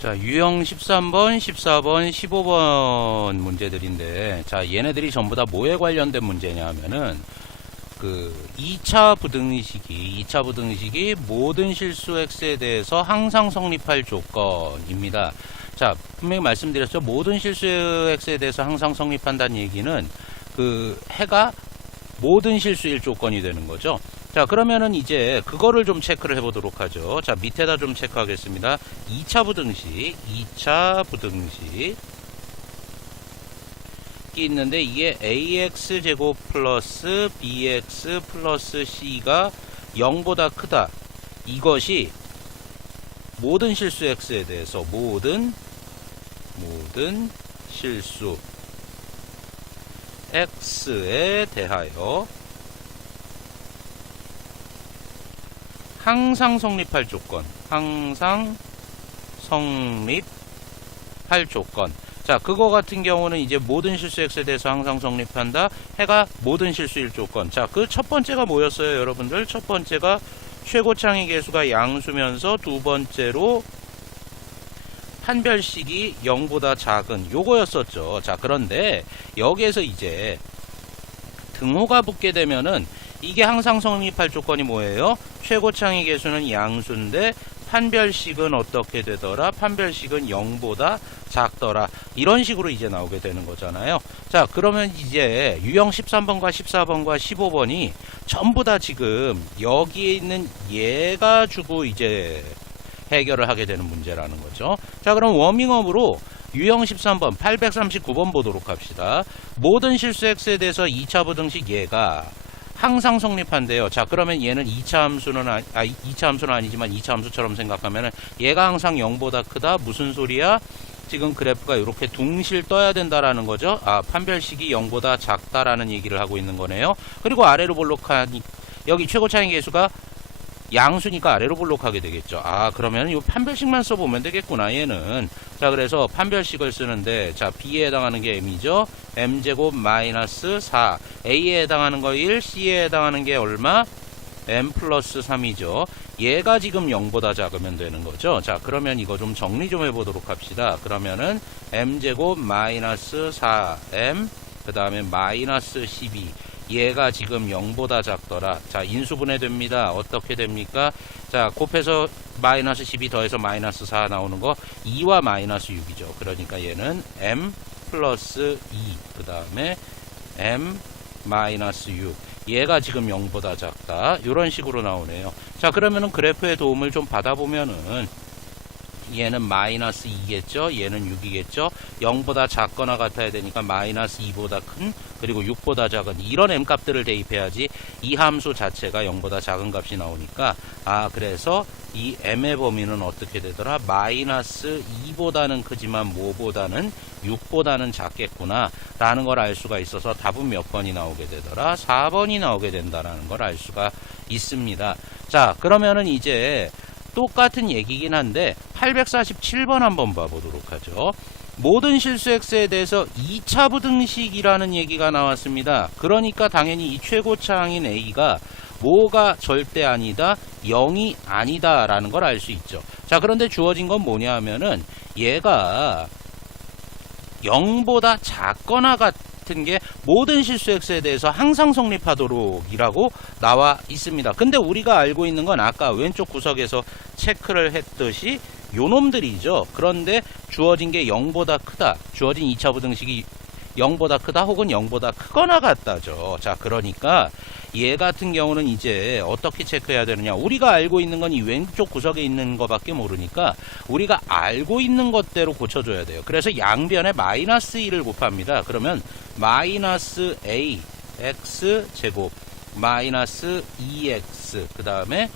자, 유형 13번, 14번, 15번 문제들인데, 자, 얘네들이 전부 다 뭐에 관련된 문제냐 하면은, 2차 부등식이 모든 실수 x에 대해서 항상 성립할 조건입니다. 자, 분명히 말씀드렸죠. 모든 실수 x에 대해서 항상 성립한다는 얘기는, 해가 모든 실수일 조건이 되는 거죠. 자, 그러면은 이제 그거를 좀 체크를 해보도록 하죠. 자, 밑에다 좀 체크하겠습니다. 2차 부등식이 있는데, 이게 ax제곱 플러스 bx 플러스 c가 0보다 크다. 이것이 모든 실수 x에 대해서 모든 실수 x에 대하여 항상 성립할 조건. 자, 그거 같은 경우는 이제 모든 실수 x에 대해서 항상 성립한다. 해가 모든 실수일 조건. 자, 그 첫 번째가 뭐였어요, 여러분들? 첫 번째가 최고창의 계수가 양수면서 두 번째로 판별식이 0보다 작은 요거였었죠. 자, 그런데 여기에서 이제 등호가 붙게 되면은 이게 항상 성립할 조건이 뭐예요? 최고창의 계수는 양수인데 판별식은 어떻게 되더라? 판별식은 0보다 작더라. 이런 식으로 이제 나오게 되는 거잖아요. 자, 그러면 이제 유형 13번과 14번과 15번이 전부 다 지금 여기에 있는 얘가 주고 이제 해결을 하게 되는 문제라는 거죠. 자, 그럼 워밍업으로 유형 13번 839번 보도록 합시다. 모든 실수 x에 대해서 2차 부등식 얘가 항상 성립한대요. 자, 그러면 얘는 2차 함수는 2차 함수는 아니지만 2차 함수처럼 생각하면은 얘가 항상 0보다 크다. 무슨 소리야? 지금 그래프가 이렇게 둥실 떠야 된다라는 거죠. 아, 판별식이 0보다 작다라는 얘기를 하고 있는 거네요. 그리고 아래로 볼록하니 여기 최고차의 계수가 양수니까 아래로 볼록하게 되겠죠. 아, 그러면 이 판별식만 써보면 되겠구나, 얘는. 자, 그래서 판별식을 쓰는데, 자, b에 해당하는 게 m이죠. m제곱 마이너스 4. a에 해당하는 거 1, c에 해당하는 게 얼마? m 플러스 3이죠. 얘가 지금 0보다 작으면 되는 거죠. 자, 그러면 이거 좀 정리 좀 해보도록 합시다. 그러면은 m제곱 마이너스 4m, 그 다음에 마이너스 12. 얘가 지금 0보다 작더라. 자, 인수분해 됩니다. 어떻게 됩니까? 자, 곱해서 마이너스 12 더해서 마이너스 4 나오는 거 2와 마이너스 6이죠. 그러니까 얘는 m 플러스 2, 그 다음에 m 마이너스 6. 얘가 지금 0보다 작다. 이런 식으로 나오네요. 자, 그러면은 그래프의 도움을 좀 받아보면은 얘는 마이너스 2겠죠. 얘는 6이겠죠. 0보다 작거나 같아야 되니까 마이너스 2보다 큰, 그리고 6보다 작은 이런 m값들을 대입해야지 이 함수 자체가 0보다 작은 값이 나오니까, 아, 그래서 이 m의 범위는 어떻게 되더라? 마이너스 2보다는 크지만 뭐보다는 6보다는 작겠구나 라는 걸 알 수가 있어서 답은 몇 번이 나오게 되더라? 4번이 나오게 된다라는 걸 알 수가 있습니다. 자, 그러면은 이제 똑같은 얘기긴 한데 847번 한번 봐보도록 하죠. 모든 실수 x에 대해서 2차 부등식이라는 얘기가 나왔습니다. 그러니까 당연히 이 최고차항인 a가 뭐가 절대 아니다, 0이 아니다 라는 걸 알 수 있죠. 자, 그런데 주어진 건 뭐냐 하면은 얘가 0보다 작거나 같은 게 모든 실수 x에 대해서 항상 성립하도록 이라고 나와 있습니다. 근데 우리가 알고 있는 건 아까 왼쪽 구석에서 체크를 했듯이 요놈들이죠. 그런데 주어진 게 0보다 크다. 주어진 2차 부등식이 0보다 크다 혹은 0보다 크거나 같다죠. 자, 그러니까 얘 같은 경우는 이제 어떻게 체크해야 되느냐. 우리가 알고 있는 건 이 왼쪽 구석에 있는 거밖에 모르니까 우리가 알고 있는 것대로 고쳐줘야 돼요. 그래서 양변에 마이너스 2를 곱합니다. 그러면 마이너스 a x 제곱 마이너스 2x, 그 다음에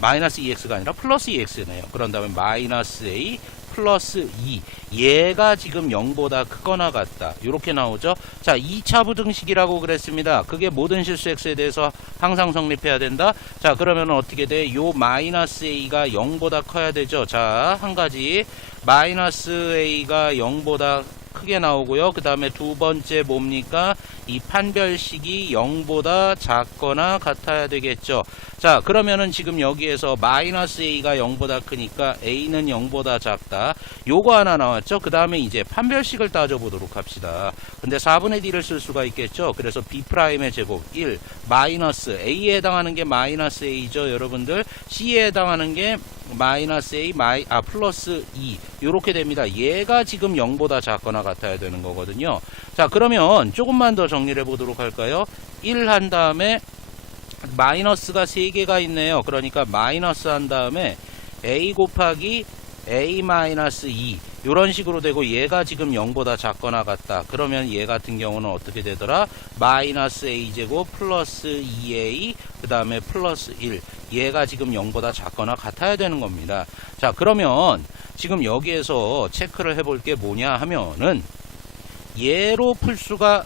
마이너스 2x가 아니라 플러스 2x네요. 그런 다음에 마이너스 a 플러스 2. 얘가 지금 0보다 크거나 같다. 이렇게 나오죠. 자, 2차 부등식이라고 그랬습니다. 그게 모든 실수 x에 대해서 항상 성립해야 된다. 자, 그러면 어떻게 돼? 요 마이너스 a가 0보다 커야 되죠. 자, 한 가지. 마이너스 a가 0보다 크게 나오고요. 그 다음에 두 번째 뭡니까? 이 판별식이 0보다 작거나 같아야 되겠죠. 자, 그러면은 지금 여기에서 마이너스 a가 0보다 크니까 a는 0보다 작다. 요거 하나 나왔죠. 그 다음에 이제 판별식을 따져보도록 합시다. 근데 4분의 d를 쓸 수가 있겠죠. 그래서 b'의 제곱 1 마이너스 a에 해당하는 게 마이너스 a죠. 여러분들 c에 해당하는 게 마이너스 a 플러스 2 요렇게 됩니다. 얘가 지금 0보다 작거나 같아야 되는 거거든요. 자, 그러면 조금만 더 정리를 해보도록 할까요? 1 한 다음에 마이너스가 3개가 있네요. 그러니까 마이너스 한 다음에 a 곱하기 a 마이너스 2 요런 식으로 되고 얘가 지금 0보다 작거나 같다. 그러면 얘 같은 경우는 어떻게 되더라? 마이너스 a 제곱 플러스 2a 그 다음에 플러스 1 얘가 지금 0보다 작거나 같아야 되는 겁니다. 자, 그러면 지금 여기에서 체크를 해볼 게 뭐냐 하면은 얘로 풀 수가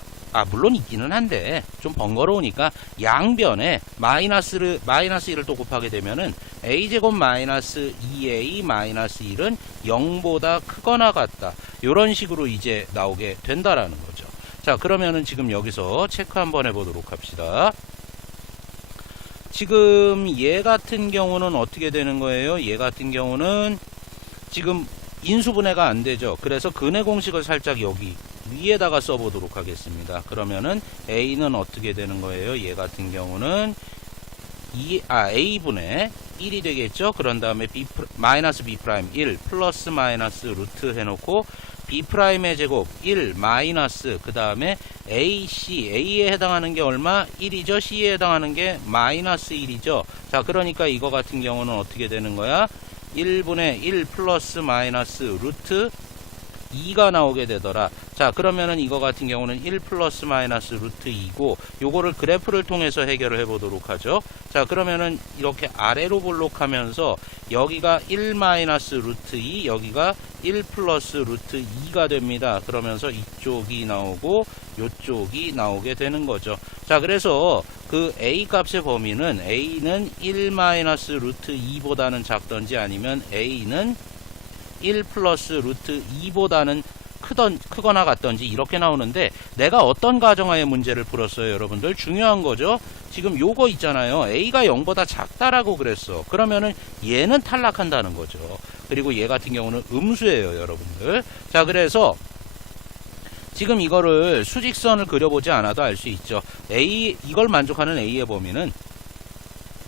물론 있기는 한데 좀 번거로우니까 양변에 마이너스 1을 또 곱하게 되면은 a제곱 마이너스 2a 마이너스 1은 0보다 크거나 같다. 요런 식으로 이제 나오게 된다라는 거죠. 자, 그러면은 지금 여기서 체크 한번 해보도록 합시다. 지금 얘 같은 경우는 어떻게 되는 거예요? 얘 같은 경우는 지금 인수분해가 안 되죠. 그래서 근해 공식을 살짝 여기 위에다가 써보도록 하겠습니다. 그러면은 a는 어떻게 되는 거예요? 얘 같은 경우는 a분의 1이 되겠죠. 그런 다음에 마이너스 b' 1 플러스 마이너스 루트 해놓고 b'의 제곱 1 마이너스 그 다음에 a에 해당하는 게 얼마? 1이죠. c에 해당하는 게 마이너스 1이죠. 자, 그러니까 이거 같은 경우는 어떻게 되는 거야? 1분의 1 플러스 마이너스 루트 2가 나오게 되더라. 자, 그러면은 이거 같은 경우는 1 플러스 마이너스 루트 2고 요거를 그래프를 통해서 해결을 해보도록 하죠. 자, 그러면은 이렇게 아래로 볼록하면서 여기가 1 마이너스 루트 2 여기가 1 플러스 루트 2가 됩니다. 그러면서 이쪽이 나오고 요쪽이 나오게 되는 거죠. 자, 그래서 그 a 값의 범위는 a는 1 마이너스 루트 2보다는 작던지 아니면 a는 1 플러스 루트 2보다는 크거나 같던지 이렇게 나오는데 내가 어떤 가정하에 문제를 풀었어요, 여러분들? 중요한 거죠. 지금 요거 있잖아요. a가 0보다 작다라고 그랬어. 그러면은 얘는 탈락한다는 거죠. 그리고 얘 같은 경우는 음수예요, 여러분들. 자, 그래서 지금 이거를 수직선을 그려보지 않아도 알 수 있죠. 이걸 만족하는 a의 범위는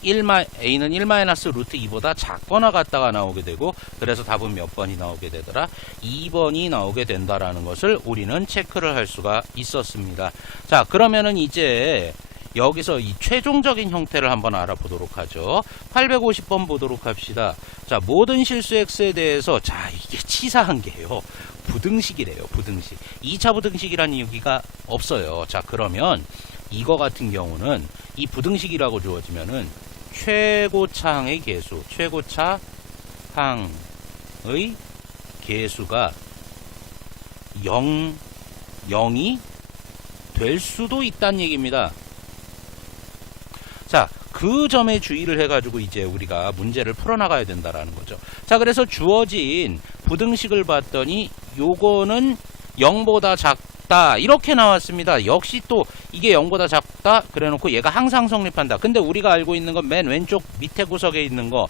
a는 1 마이너스 루트 2보다 작거나 같다가 나오게 되고 그래서 답은 몇 번이 나오게 되더라? 2번이 나오게 된다라는 것을 우리는 체크를 할 수가 있었습니다. 자, 그러면은 이제 여기서 이 최종적인 형태를 한번 알아보도록 하죠. 850번 보도록 합시다. 자, 모든 실수 x에 대해서 자, 이게 치사한 게요. 부등식이래요. 부등식. 2차 부등식이라는 얘기가 없어요. 자, 그러면 이거 같은 경우는 이 부등식이라고 주어지면은 최고차항의 계수, 최고차항의 계수가 0이 될 수도 있다는 얘기입니다. 자, 그 점에 주의를 해가지고 이제 우리가 문제를 풀어나가야 된다라는 거죠. 자, 그래서 주어진 부등식을 봤더니 요거는 0보다 작다 이렇게 나왔습니다. 역시 또 이게 0보다 작다 그래놓고 얘가 항상 성립한다. 근데 우리가 알고 있는 건 맨 왼쪽 밑에 구석에 있는 거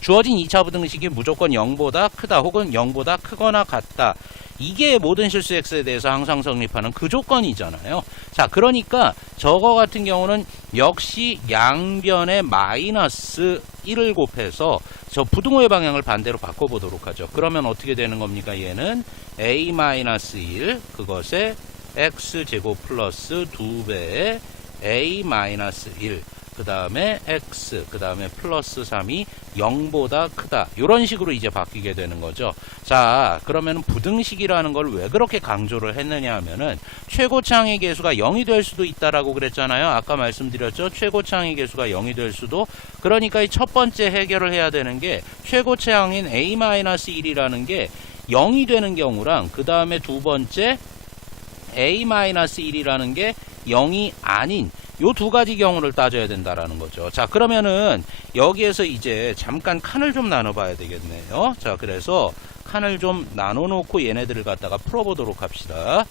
주어진 2차 부등식이 무조건 0보다 크다 혹은 0보다 크거나 같다. 이게 모든 실수 x에 대해서 항상 성립하는 그 조건이잖아요. 자, 그러니까 저거 같은 경우는 역시 양변에 마이너스 1을 곱해서 저 부등호의 방향을 반대로 바꿔보도록 하죠. 그러면 어떻게 되는 겁니까? 얘는 a-1 그것에 x제곱 플러스 2배의 a-1 그 다음에 x 그 다음에 플러스 3이 0보다 크다 이런 식으로 이제 바뀌게 되는 거죠. 자, 그러면 부등식이라는 걸 왜 그렇게 강조를 했느냐 하면은 최고차항의 계수가 0이 될 수도 있다라고 그랬잖아요. 아까 말씀드렸죠. 최고차항의 계수가 0이 될 수도. 그러니까 이 첫 번째 해결을 해야 되는 게 최고차항인 a-1이라는 게 0이 되는 경우랑 그 다음에 두 번째 a-1이라는 게 0이 아닌 요 두 가지 경우를 따져야 된다라는 거죠. 자, 그러면은 여기에서 이제 잠깐 칸을 좀 나눠봐야 되겠네요. 자, 그래서 칸을 좀 나눠놓고 얘네들을 갖다가 풀어보도록 합시다.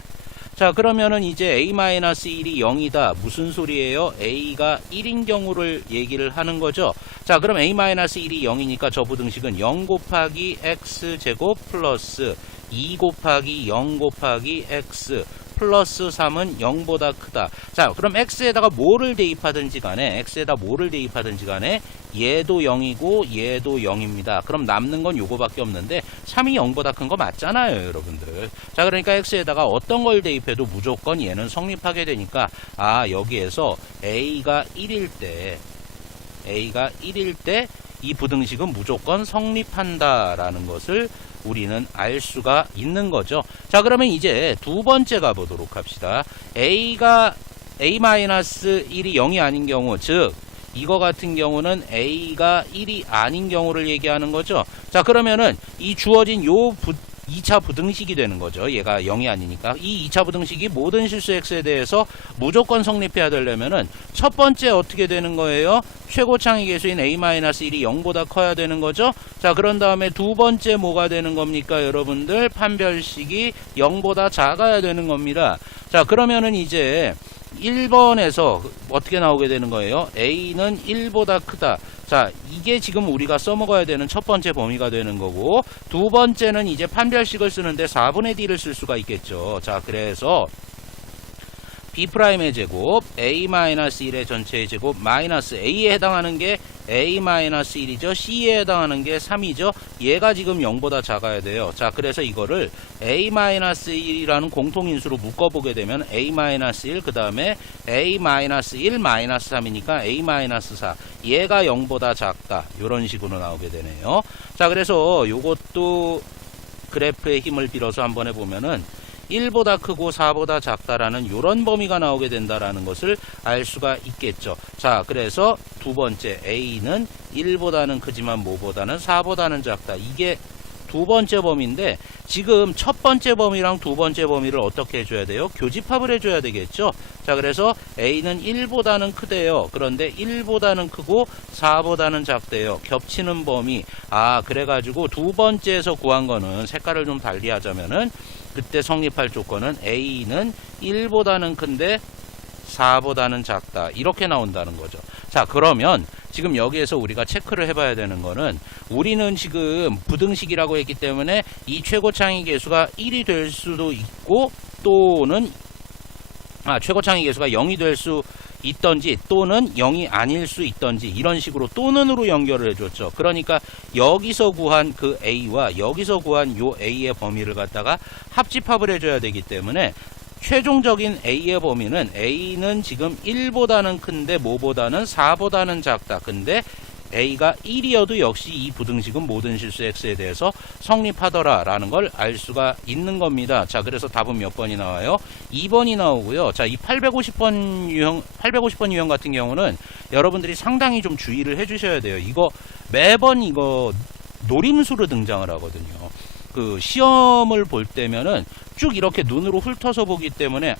자, 그러면은 이제 a-1이 0이다. 무슨 소리예요? a가 1인 경우를 얘기를 하는 거죠. 자, 그럼 a-1이 0이니까 저 부등식은 0 곱하기 x제곱 플러스 2 곱하기 0 곱하기 x 플러스 3은 0보다 크다. 자, 그럼 x에다가 뭐를 대입하든지 간에 얘도 0이고 얘도 0입니다. 그럼 남는 건 요거밖에 없는데 3이 0보다 큰 거 맞잖아요, 여러분들. 자, 그러니까 x에다가 어떤 걸 대입해도 무조건 얘는 성립하게 되니까 여기에서 a가 1일 때 이 부등식은 무조건 성립한다라는 것을 우리는 알 수가 있는 거죠. 자, 그러면 이제 두 번째 가보도록 합시다. a-1이 0이 아닌 경우, 즉 이거 같은 경우는 a가 1이 아닌 경우를 얘기하는 거죠. 자, 그러면은 이 주어진 2차 부등식이 되는 거죠. 얘가 0이 아니니까. 이 2차 부등식이 모든 실수 x에 대해서 무조건 성립해야 되려면은 첫 번째 어떻게 되는 거예요? 최고창의 계수인 a-1이 0보다 커야 되는 거죠. 자, 그런 다음에 두 번째 뭐가 되는 겁니까, 여러분들? 판별식이 0보다 작아야 되는 겁니다. 자, 그러면은 이제 1번에서 어떻게 나오게 되는 거예요? a는 1보다 크다. 자, 이게 지금 우리가 써먹어야 되는 첫 번째 범위가 되는 거고, 두 번째는 이제 판별식을 쓰는데 4분의 d를 쓸 수가 있겠죠. 자, 그래서 b'의 제곱, a-1의 전체의 제곱, 마이너스 a에 해당하는 게 a-1이죠. c에 해당하는 게 3이죠. 얘가 지금 0보다 작아야 돼요. 자, 그래서 이거를 a-1이라는 공통인수로 묶어보게 되면 a-1, 그 다음에 a-1 마이너스 3이니까 a-4. 얘가 0보다 작다. 요런 식으로 나오게 되네요. 자, 그래서 요것도 그래프의 힘을 빌어서 한번 해보면은 1보다 크고 4보다 작다라는 요런 범위가 나오게 된다라는 것을 알 수가 있겠죠. 자, 그래서 두 번째 a는 1보다는 크지만 뭐보다는 4보다는 작다. 이게 두 번째 범위인데 지금 첫 번째 범위랑 두 번째 범위를 어떻게 해줘야 돼요? 교집합을 해줘야 되겠죠. 자, 그래서 a는 1보다는 크대요. 그런데 1보다는 크고 4보다는 작대요. 겹치는 범위. 그래가지고 두 번째에서 구한 거는 색깔을 좀 달리 하자면은 그때 성립할 조건은 a는 1보다는 큰데 4보다는 작다. 이렇게 나온다는 거죠. 자, 그러면 지금 여기에서 우리가 체크를 해봐야 되는 거는 우리는 지금 부등식이라고 했기 때문에 이 최고창의 계수가 1이 될 수도 있고 또는 최고창의 계수가 0이 될 수 있던지 또는 0이 아닐 수 있던지 이런 식으로 또는으로 연결을 해줬죠. 그러니까 여기서 구한 그 a와 여기서 구한 요 a의 범위를 갖다가 합집합을 해줘야 되기 때문에 최종적인 a의 범위는 a는 지금 1보다는 큰데 뭐보다는 4보다는 작다. 근데 a가 1이어도 역시 이 부등식은 모든 실수 x에 대해서 성립하더라라는 걸 알 수가 있는 겁니다. 자, 그래서 답은 몇 번이 나와요? 2번이 나오고요. 자, 이 850번 유형 같은 경우는 여러분들이 상당히 좀 주의를 해주셔야 돼요. 이거 매번 이거 노림수로 등장을 하거든요. 그 시험을 볼 때면은 쭉 이렇게 눈으로 훑어서 보기 때문에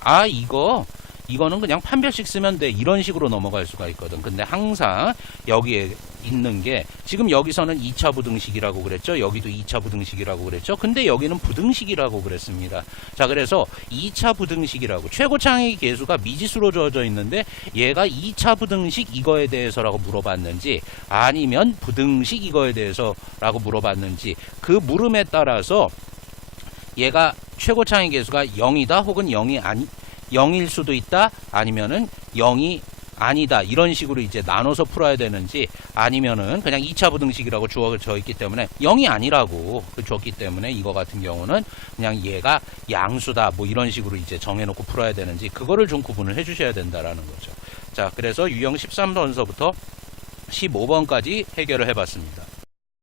이거는 그냥 판별식 쓰면 돼. 이런 식으로 넘어갈 수가 있거든. 근데 항상 여기에 있는 게 지금 여기서는 2차 부등식이라고 그랬죠. 여기도 2차 부등식이라고 그랬죠. 근데 여기는 부등식이라고 그랬습니다. 자, 그래서 2차 부등식이라고 최고창의 계수가 미지수로 주어져 있는데 얘가 2차 부등식 이거에 대해서라고 물어봤는지 아니면 부등식 이거에 대해서라고 물어봤는지 그 물음에 따라서 얘가 최고창의 계수가 0이다 혹은 0일 수도 있다 아니면은 0이 아니다 이런 식으로 이제 나눠서 풀어야 되는지 아니면은 그냥 2차 부등식이라고 주어져 있기 때문에 0이 아니라고 줬기 때문에 이거 같은 경우는 그냥 얘가 양수다 뭐 이런 식으로 이제 정해놓고 풀어야 되는지 그거를 좀 구분을 해주셔야 된다라는 거죠. 자, 그래서 유형 13번서부터 15번까지 해결을 해봤습니다.